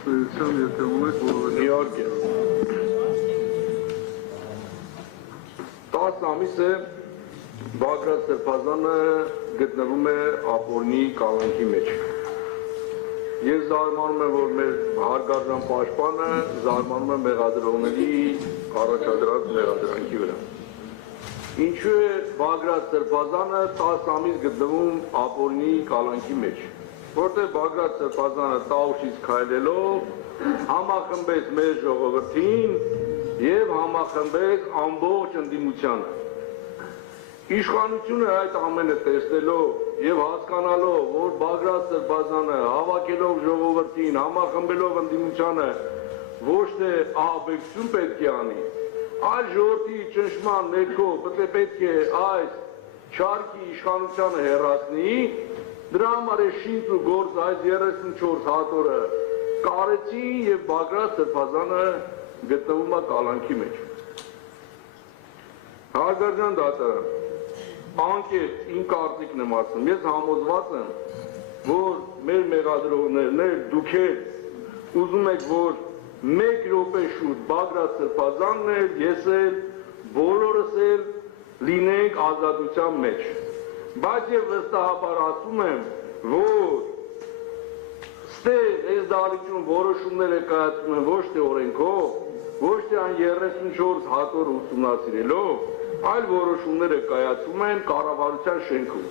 Ստերության եթե ունեք, որովհետև Իհարկե։ 10 ամիս է Բագրատ Սրբազանը գտնվում է ապօրինի կալանքի մեջ։ Ես զարմանում եմ, որ մեր հարգարժան պաշտպանը զարմանում է մեղադրողների առաջադրած մեղադրանքի վրա։ Ինչու է Բագրատ Սրբազանը 10 ամիս գտնվում ապօրինի կալանքի մեջ, որտեղ Բագրատ Սրբազանը տաուշից քայլելով համախմբեց մեր ժողովրդին եւ համախմբեց ամբողջ ընդդիմությանը։ Իշխանությունը այդ ամենը տեսնելով եւ հասկանալով, որ Բագրատ Սրբազանը հավաքելով ժողովրդին, համախմբելով ընդդիմությանը ոչ թե ահաբեկություն պետք է անի, այլ ժողովրդի ճնշման ներքո պետք է այս չարքի իշխանությանը հեռացնի, դրա համար է շինչ ու գործ այս 34 հատորը կարեցի եւ Բագրատ Սրբազանը գտնվում է կալանքի մեջ։ Հարգարժան դատարան, անկեղծ իմ կարծիքն եմ ասում, ես համոզված եմ, որ մեր մեղադրողներն էլ դուք էլ ուզում եք, որ 1 րոպե շուտ Բագրատ Սրբազանն էլ, ես էլ, բոլորս էլ լինենք ազատության մեջ։ Բայց եւ վստահաբար ասում եմ, որ ստեղ այս դահլիճում որոշումներ է կայացում են ոչ թե օրենքով, ոչ թե այն 34 հատորը ուսումնասիրելով, այլ որոշումները կայացում են կառավարության շենքում։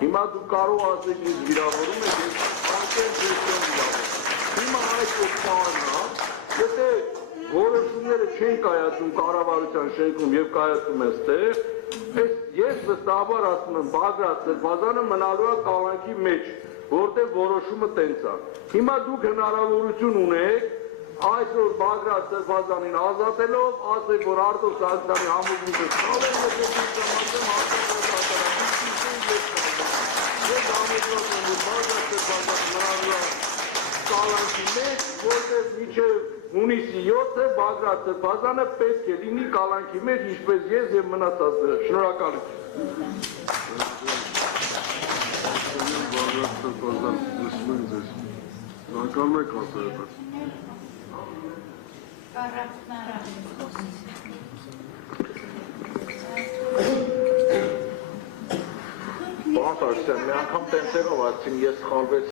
Հիմա դուք կարող ասեք ինձ վիրավորում եք, ես անկեղծ ձեզ չեմ վիրավորում։ Հիմա այս օգտանա, եթե որոշումները չեն կայացում կառավարության շենքում եւ կայացում են ստեղ, ես վստահաբար ասում եմ, Բագրատ Սրբազանը մնալու է կալանքի մեջ, որտեղ որոշումը տենց է։ Հիմա դուք հնարավորություն ունեք այսօր Բագրատ Սրբազանին ազատելով, ասեք, որ Արտուր Սարգսյանի համոզմունքը սխալ է, ես կալանքի մեջ, որտեղ մինչև հունիսի 7-ը Բագրատ Սրբազանը պետք է լինի կալանքի մեջ, ինչպես ես եւ մնացածը։ Շնորհակալություն։ Բագրատ Սրբազան, լսում ենք ձեզ։ Զանգանում եք ասել այդպես։ Պարոն Սարգսյան, մի անգամ տենտերով ասեցին, ես սխալվեցի